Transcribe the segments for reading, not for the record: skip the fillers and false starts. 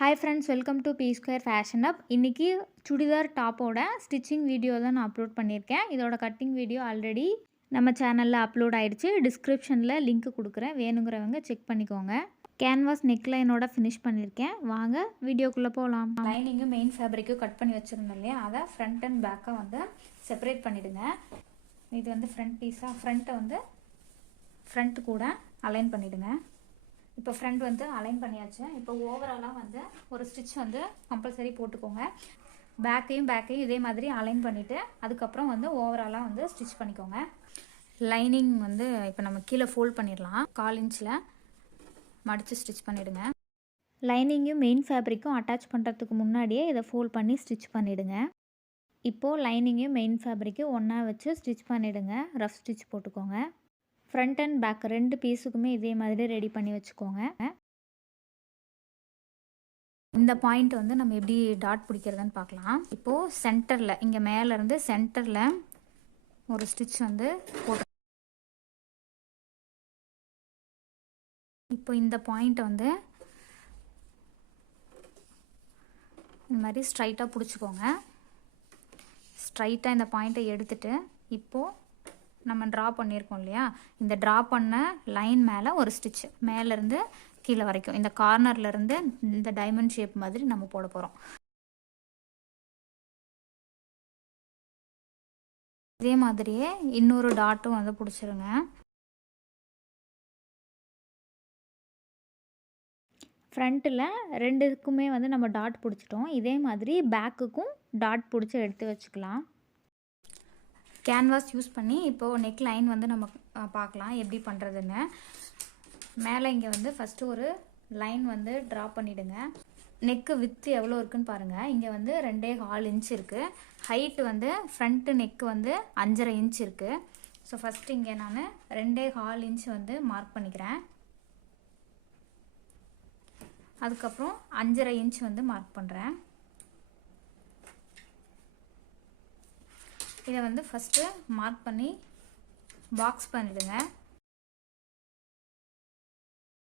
Hi friends, welcome to B square fashion up. இன்றைக்கி churidar டாப்போட stitching video தான் நான் upload பண்ணியிருக்கேன். இதோட கட்டிங் வீடியோ ஆல்ரெடி நம்ம சேனலில் அப்லோட் ஆகிடுச்சு. டிஸ்கிரிப்ஷனில் லிங்க் கொடுக்குறேன், வேணுங்கிறவங்க செக் பண்ணிக்கோங்க. கேன்வாஸ் நெக்லைனோட ஃபினிஷ் பண்ணியிருக்கேன். வாங்க வீடியோக்குள்ளே போகலாம். லைனிங்கும் மெயின் ஃபேப்ரிக்கும் கட் பண்ணி வச்சுருந்தோம் இல்லையா, அதை ஃப்ரண்ட் அண்ட் பேக்காக வந்து செப்பரேட் பண்ணிவிடுங்க. இது வந்து ஃப்ரண்ட் பீஸாக ஃப்ரண்ட்டை வந்து ஃப்ரண்ட் கூட அலைன் பண்ணிவிடுங்க. இப்போ ஃப்ரண்ட் வந்து அலைன் பண்ணியாச்சு. இப்போ ஓவராலாக வந்து ஒரு ஸ்டிச் வந்து கம்பல்சரி போட்டுக்கோங்க. பேக்கையும் இதே மாதிரி அலைன் பண்ணிவிட்டு அதுக்கப்புறம் வந்து ஓவராலாக வந்து ஸ்டிச் பண்ணிக்கோங்க. லைனிங் வந்து இப்போ நம்ம கீழே ஃபோல்ட் பண்ணிடலாம். 1/4 இன்ச்சில் மடித்து ஸ்டிச் பண்ணிவிடுங்க. லைனிங்கும் மெயின் ஃபேப்ரிக்கும் அட்டாச் பண்ணுறதுக்கு முன்னாடியே இதை ஃபோல்ட் பண்ணி ஸ்டிச் பண்ணிவிடுங்க. இப்போது லைனிங்கும் மெயின் ஃபேப்ரிக்கும் ஒன்றா வச்சு ஸ்டிச் பண்ணிவிடுங்க. ரஃப் ஸ்டிச் போட்டுக்கோங்க. ஃப்ரண்ட் அண்ட் பேக் 2 பீஸுக்குமே இதே மாதிரி ரெடி பண்ணி வச்சுக்கோங்க. இந்த பாயிண்ட் வந்து நம்ம எப்படி டாட் பிடிக்கிறதுன்னு பார்க்கலாம். இப்போது சென்டரில் இங்கே மேலேருந்து சென்டரில் ஒரு ஸ்டிச் வந்து போட்டு, இப்போ இந்த பாயிண்ட்டை வந்து இந்த மாதிரி ஸ்ட்ரைட்டாக பிடிச்சிக்கோங்க. ஸ்ட்ரைட்டாக இந்த பாயிண்ட்டை எடுத்துகிட்டு இப்போது நம்ம ட்ரா பண்ணியிருக்கோம் இல்லையா, இந்த ட்ரா பண்ண லைன் மேலே ஒரு ஸ்டிச் மேலேருந்து கீழே வரைக்கும் இந்த கார்னர்லேருந்து இந்த டைமண்ட் ஷேப் மாதிரி நம்ம போட போகிறோம். இதே மாதிரியே இன்னொரு டாட்டும் வந்து பிடிச்சிருங்க. ஃப்ரண்ட்டில் 2க்குமே வந்து நம்ம டாட் பிடிச்சிட்டோம். இதே மாதிரி பேக்குக்கும் டாட் பிடிச்சி எடுத்து வச்சுக்கலாம். கேன்வாஸ் யூஸ் பண்ணி இப்போது நெக் லைன் வந்து நம்ம பார்க்கலாம் எப்படி பண்ணுறதுன்னு. மேலே இங்கே வந்து ஃபஸ்ட்டு ஒரு லைன் வந்து ட்ரா பண்ணிவிடுங்க. நெக்கு வித்து எவ்வளோ இருக்குன்னு பாருங்கள். இங்கே வந்து 2.25 இன்ச் இருக்குது. ஹைட்டு வந்து ஃப்ரண்ட்டு நெக்கு வந்து 5.5 இன்ச் இருக்குது. ஸோ ஃபஸ்ட்டு இங்கே நான் 2.25 இன்ச் வந்து மார்க் பண்ணிக்கிறேன். அதுக்கப்புறம் 5.5 இன்ச் வந்து மார்க் பண்ணுறேன். இதை வந்து ஃபஸ்ட்டு மார்க் பண்ணி பாக்ஸ் பண்ணிவிடுங்க.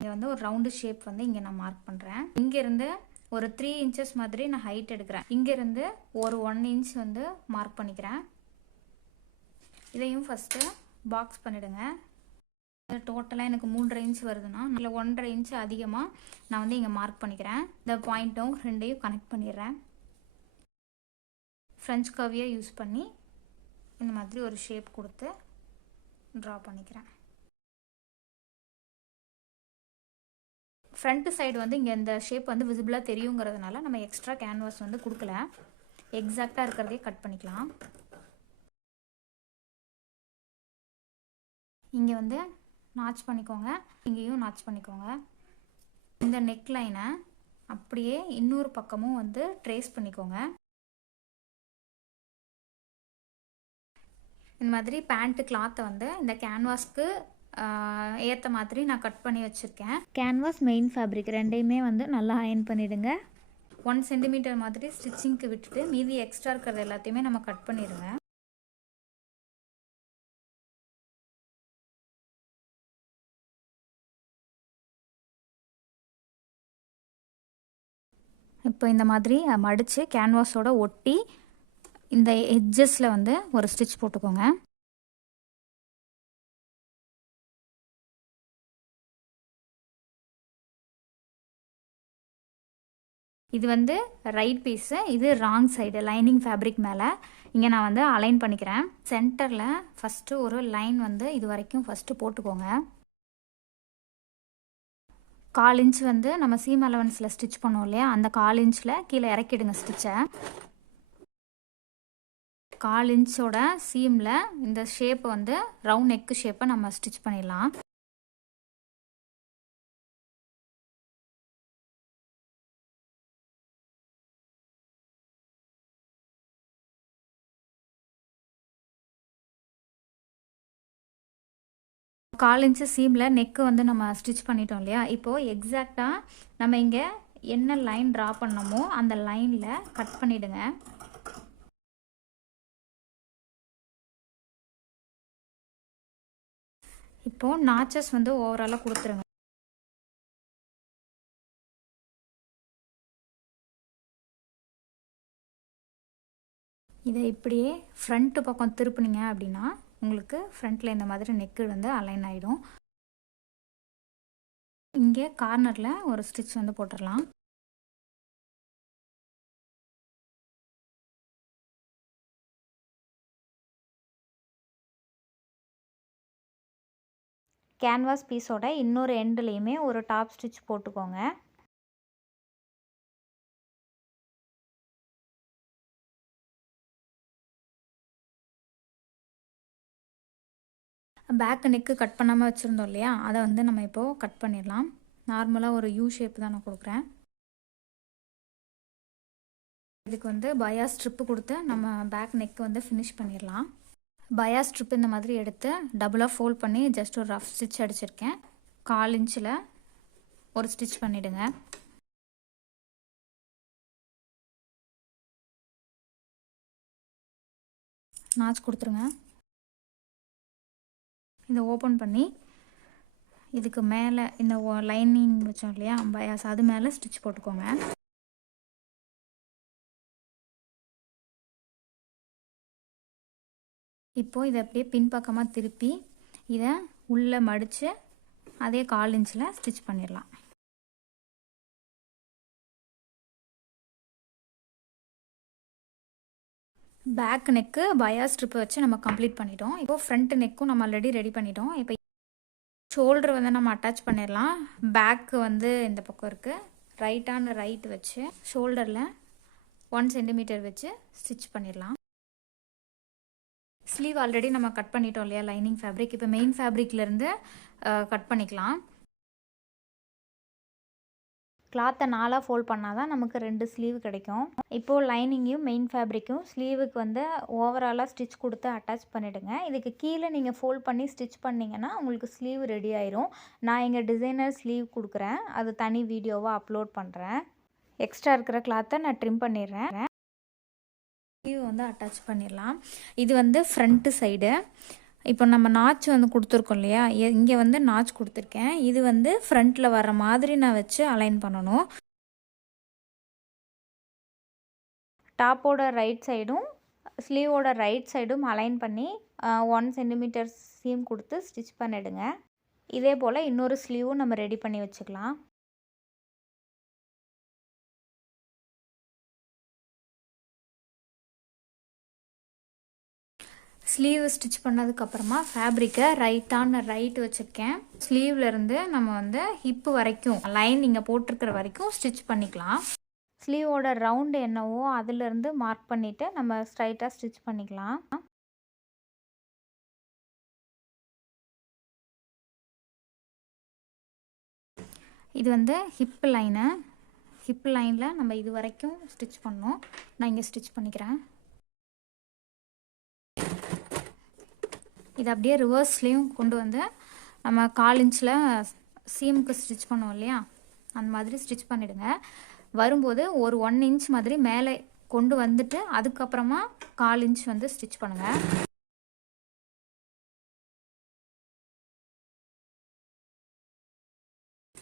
இங்கே வந்து ஒரு ரவுண்டு ஷேப் வந்து இங்கே நான் மார்க் பண்ணுறேன். இங்கேருந்து ஒரு 3 இன்ச்சஸ் மாதிரி நான் ஹைட் எடுக்கிறேன். இங்கேருந்து ஒரு 1 இன்ச் வந்து மார்க் பண்ணிக்கிறேன். இதையும் ஃபஸ்ட்டு பாக்ஸ் பண்ணிவிடுங்க. டோட்டலாக எனக்கு 3.5 இன்ச் வருதுன்னா இல்லை 1.5 இன்ச் அதிகமாக நான் வந்து இங்கே மார்க் பண்ணிக்கிறேன். இந்த பாயிண்ட்டும் 2ஐயும் கனெக்ட் பண்ணிடுறேன். ஃப்ரெஞ்ச் கர்வியை யூஸ் பண்ணி இந்த மாதிரி ஒரு ஷேப் கொடுத்து ட்ரா பண்ணிக்கிறேன். ஃப்ரண்ட் சைடு வந்து இங்கே இந்த ஷேப் வந்து விசிபிளாக தெரியுங்கிறதுனால நம்ம எக்ஸ்ட்ரா கேன்வாஸ் வந்து கொடுக்கல. எக்ஸாக்டாக இருக்கிறதே கட் பண்ணிக்கலாம். இங்கே வந்து நாச் பண்ணிக்கோங்க, இங்கேயும் நாச் பண்ணிக்கோங்க. இந்த நெக் லைனை அப்படியே இன்னொரு பக்கமும் வந்து ட்ரேஸ் பண்ணிக்கோங்க. இந்த மாதிரி பேண்ட்டு கிளாத்தை வந்து இந்த கேன்வாஸ்க்கு ஏற்ற மாதிரி நான் கட் பண்ணி வச்சுருக்கேன். கேன்வாஸ் மெயின் ஃபேப்ரிக் 2ஐயுமே வந்து நல்லா அயன் பண்ணிவிடுங்க. 1 சென்டிமீட்டர் மாதிரி ஸ்டிச்சிங்க்கு விட்டுட்டு மீதி எக்ஸ்ட்ரா இருக்கிறது எல்லாத்தையுமே நம்ம கட் பண்ணிடுங்க. இப்போ இந்த மாதிரி மடித்து கேன்வாஸோட ஒட்டி இந்த எட்ஜஸில் வந்து ஒரு ஸ்டிச் போட்டுக்கோங்க. இது வந்து ரைட் பீஸு, இது ராங் சைடு லைனிங் ஃபேப்ரிக் மேலே இங்கே நான் வந்து அலைன் பண்ணிக்கிறேன். சென்டரில் ஃபஸ்ட்டு ஒரு லைன் வந்து இது வரைக்கும் ஃபஸ்ட்டு போட்டுக்கோங்க. 1/4 இன்ச் வந்து நம்ம சீம் அலவன்ஸில் ஸ்டிச் பண்ணோம் இல்லையா, அந்த 1/4 இன்ச்சில் கீழே இறக்கிடுங்க ஸ்டிச்சை. 1/4 இன்ச்சோட சீமில் இந்த ஷேப்பை வந்து ரவுண்ட் நெக்கு ஷேப்பை நம்ம ஸ்டிச் பண்ணிடலாம். கால் இன்ச்சு சீமில் நெக்கு வந்து நம்ம ஸ்டிச் பண்ணிட்டோம் இல்லையா. இப்போது எக்ஸாக்டாக நம்ம இங்கே என்ன லைன் ட்ரா பண்ணோமோ அந்த லைனில் கட் பண்ணிவிடுங்க. இப்போது நாச்சஸ் வந்து ஓவராலாக கொடுத்துருங்க. இதை இப்படியே ஃப்ரண்ட்டு பக்கம் திருப்புனீங்க அப்படின்னா உங்களுக்கு ஃப்ரண்ட்டில் இந்த மாதிரி நெக்கு வந்து அலைன் ஆகிடும். இங்கே கார்னரில் ஒரு ஸ்டிச் வந்து போட்டுடலாம். கேன்வாஸ் பீஸோட இன்னொரு எண்டுலேயுமே ஒரு டாப் ஸ்டிச் போட்டுக்கோங்க. பேக் நெக்கு கட் பண்ணாமல் வச்சுருந்தோம் இல்லையா, அதை வந்து நம்ம இப்போது கட் பண்ணிடலாம். நார்மலாக ஒரு யூ ஷேப் தான் நான் கொடுக்குறேன். இதுக்கு வந்து பயா ஸ்ட்ரிப்பு கொடுத்து நம்ம பேக் நெக் வந்து ஃபினிஷ் பண்ணிடலாம். பயா ஸ்ட்ரிப் இந்த மாதிரி எடுத்து டபுளாக ஃபோல்ட் பண்ணி ஜஸ்ட் ஒரு ரஃப் ஸ்டிச் அடிச்சிருக்கேன். 1/4 இன்ச்சில் ஒரு ஸ்டிச் பண்ணிவிடுங்க. நாச் கொடுத்துருங்க. இதை ஓப்பன் பண்ணி இதுக்கு மேலே இந்த லைனிங் வச்சோம் இல்லையா பயாஸ், அது மேலே ஸ்டிச் போட்டுக்கோங்க. இப்போது இதை அப்படியே பின்பக்கமாக திருப்பி இதை உள்ளே மடித்து அதே 1/4 இன்ச்சில் ஸ்டிச் பண்ணிடலாம். பேக் நெக்கு பயா ஸ்ட்ரிப்பு வச்சு நம்ம கம்ப்ளீட் பண்ணிட்டோம். இப்போது ஃப்ரண்ட் நெக்கும் நம்ம ஆல்ரெடி ரெடி பண்ணிட்டோம். இப்போ ஷோல்டர் வந்து நம்ம அட்டாச் பண்ணிடலாம். பேக்கு வந்து இந்த பக்கம் இருக்குது. ரைட்டான ரைட் வச்சு ஷோல்டரில் 1 சென்டிமீட்டர் வச்சு ஸ்டிச் பண்ணிடலாம். ஸ்லீவ் ஆல்ரெடி நம்ம கட் பண்ணிட்டோம் இல்லையா லைனிங் ஃபேப்ரிக். இப்போ மெயின் ஃபேப்ரிக்லேருந்து கட் பண்ணிக்கலாம். கிளாத்தை 4ஆக ஃபோல்ட் பண்ணால் தான் நமக்கு 2 ஸ்லீவ் கிடைக்கும். இப்போது லைனிங்கையும் மெயின் ஃபேப்ரிக்கும் ஸ்லீவுக்கு வந்து ஓவராலாக ஸ்டிச் கொடுத்து அட்டாச் பண்ணிவிடுங்க. இதுக்கு கீழே நீங்கள் ஃபோல்ட் பண்ணி ஸ்டிச் பண்ணிங்கன்னா உங்களுக்கு ஸ்லீவ் ரெடி ஆயிரும். நான் எங்கள் டிசைனர் ஸ்லீவ் கொடுக்குறேன், அது தனி வீடியோவாக அப்லோட் பண்ணுறேன். எக்ஸ்ட்ரா இருக்கிற கிளாத்தை நான் ட்ரிம் பண்ணிடுறேன். ஸ்லீவ் வந்து அட்டாச் பண்ணிடலாம். இது வந்து ஃப்ரண்ட்டு சைடு. இப்போ நம்ம நாச் வந்து கொடுத்துருக்கோம் இல்லையா, இங்கே வந்து நாச் கொடுத்துருக்கேன். இது வந்து ஃப்ரண்ட்டில் வர மாதிரி நான் வச்சு அலைன் பண்ணணும். டாப்போட ரைட் சைடும் ஸ்லீவோட ரைட் சைடும் அலைன் பண்ணி 1 சென்டிமீட்டர் சீம் கொடுத்து ஸ்டிச் பண்ணிவிடுங்க. இதே போல் இன்னொரு ஸ்லீவும் நம்ம ரெடி பண்ணி வச்சுக்கலாம். ஸ்லீவ் ஸ்டிச் பண்ணதுக்கப்புறமா ஃபேப்ரிக்கை ரைட் வச்சுருக்கேன். ஸ்லீவ்லேருந்து நம்ம வந்து ஹிப்பு வரைக்கும் லைன் நீங்கள் போட்டிருக்கிற வரைக்கும் ஸ்டிச் பண்ணிக்கலாம். ஸ்லீவோட ரவுண்டு என்னவோ அதிலேருந்து மார்க் பண்ணிவிட்டு நம்ம ஸ்ட்ரைட்டாக ஸ்டிச் பண்ணிக்கலாம். இது வந்து ஹிப்பு லைனில் நம்ம இது வரைக்கும் ஸ்டிச் பண்ணோம். நான் இங்கே ஸ்டிச் பண்ணிக்கிறேன். இது அப்படியே ரிவர்ஸ்லேயும் கொண்டு வந்து நம்ம 1/4 இன்ச்சில் சீமுக்கு ஸ்டிச் பண்ணுவோம் இல்லையா, அந்த மாதிரி ஸ்டிச் பண்ணிவிடுங்க. வரும்போது ஒரு 1 இன்ச் மாதிரி மேலே கொண்டு வந்துட்டு அதுக்கப்புறமா 1/4 இன்ச் வந்து ஸ்டிச் பண்ணுங்கள்.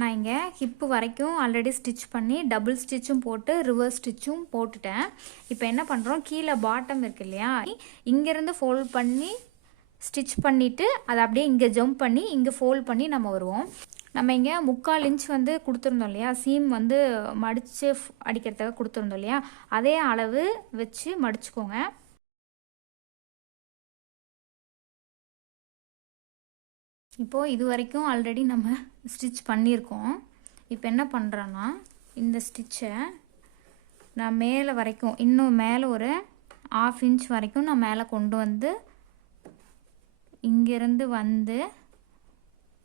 நான் இங்கே ஹிப்பு வரைக்கும் ஆல்ரெடி ஸ்டிச் பண்ணி டபுள் ஸ்டிச்சும் போட்டு ரிவர்ஸ் ஸ்டிச்சும் போட்டுட்டேன். இப்போ என்ன பண்ணுறோம், கீழே பாட்டம் இருக்கு இல்லையா, இங்கேருந்து ஃபோல்ட் பண்ணி ஸ்டிச் பண்ணிவிட்டு அதை அப்படியே இங்கே ஜம்ப் பண்ணி இங்கே ஃபோல்ட் பண்ணி நம்ம வருவோம். நம்ம இங்கே 3/4 இன்ச் வந்து கொடுத்துருந்தோம் இல்லையா, சீம் வந்து மடித்து அடிக்கிறதுக்காக கொடுத்துருந்தோம் இல்லையா, அதே அளவு வச்சு மடிச்சுக்கோங்க. இப்போது இது வரைக்கும் ஆல்ரெடி நம்ம ஸ்டிச் பண்ணியிருக்கோம். இப்போ என்ன பண்ணுறேன்னா, இந்த ஸ்டிச்சை நான் மேலே வரைக்கும் இன்னும் மேலே ஒரு 1/2 இன்ச் வரைக்கும் நான் மேலே கொண்டு வந்து இங்கேருந்து வந்து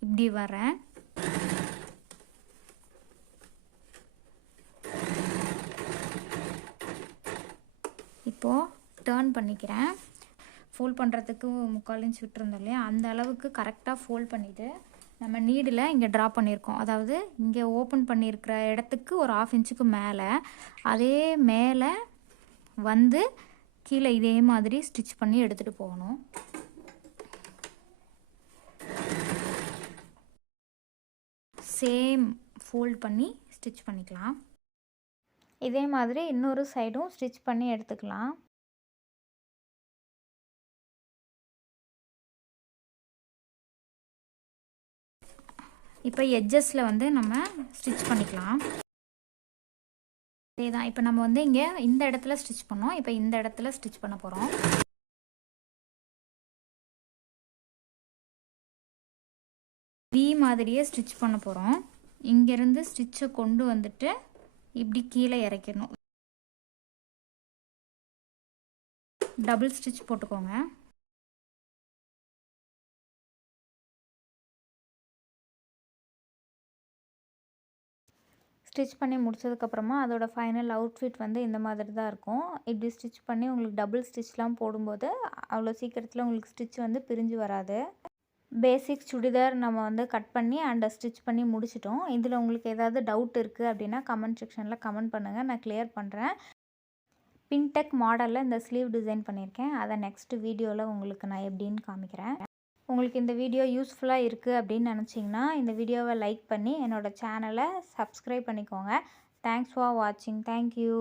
இப்படி வரேன். இப்போது டர்ன் பண்ணிக்கிறேன். ஃபோல்ட் பண்ணுறதுக்கு 3/4 இன்ச் விட்டுருந்தோம் இல்லையா, அந்த அளவுக்கு கரெக்டாக ஃபோல்ட் பண்ணிவிட்டு நம்ம நீடில் இங்கே ட்ரா பண்ணியிருக்கோம். அதாவது இங்கே ஓப்பன் பண்ணியிருக்கிற இடத்துக்கு ஒரு 1/2 இன்ச்சுக்கு மேலே, அதே மேலே வந்து கீழே இதே மாதிரி ஸ்டிச் பண்ணி எடுத்துகிட்டு போகணும். சேம் ஃபோல்ட் பண்ணி ஸ்டிச் பண்ணிக்கலாம். இதே மாதிரி இன்னொரு சைடும் ஸ்டிச் பண்ணி எடுத்துக்கலாம். இப்போ எட்ஜஸில் வந்து நம்ம ஸ்டிச் பண்ணிக்கலாம். அதே தான் இப்போ நம்ம வந்து இங்கே இந்த இடத்துல ஸ்டிச் பண்ணோம். இப்போ இந்த இடத்துல ஸ்டிச் பண்ண போகிறோம். வி மாதிரியே ஸ்டிச் பண்ண போகிறோம். இங்கேருந்து ஸ்டிச்சை கொண்டு வந்துட்டு இப்படி கீழே இறக்கிடணும். டபுள் ஸ்டிச் போட்டுக்கோங்க. ஸ்டிச் பண்ணி முடிச்சதுக்கப்புறமா அதோட ஃபைனல் அவுட்ஃபிட் வந்து இந்த மாதிரி தான் இருக்கும். இப்படி ஸ்டிச் பண்ணி உங்களுக்கு டபுள் ஸ்டிச்லாம் போடும்போது அவ்வளோ சீக்கிரத்தில் உங்களுக்கு ஸ்டிச் வந்து பிரிஞ்சு வராது. பேசிக் சுடிதார் நம்ம வந்து கட் பண்ணி அண்ட் ஸ்டிச் பண்ணி முடிச்சிட்டோம். இதில் உங்களுக்கு ஏதாவது டவுட் இருக்குது அப்படின்னா கமெண்ட் செக்ஷனில் கமெண்ட் பண்ணுங்கள், நான் கிளியர் பண்ணுறேன். பின்டெக் மாடலில் இந்த ஸ்லீவ் டிசைன் பண்ணியிருக்கேன். அதை நெக்ஸ்ட் வீடியோவில் உங்களுக்கு நான் எப்படின்னு காமிக்கிறேன். உங்களுக்கு இந்த வீடியோ யூஸ்ஃபுல்லாக இருக்குது அப்படின்னு நினச்சிங்கன்னா இந்த வீடியோவை லைக் பண்ணி என்னோடய சேனலை சப்ஸ்கிரைப் பண்ணிக்கோங்க. தேங்க்ஸ் ஃபார் வாட்சிங். தேங்க்யூ.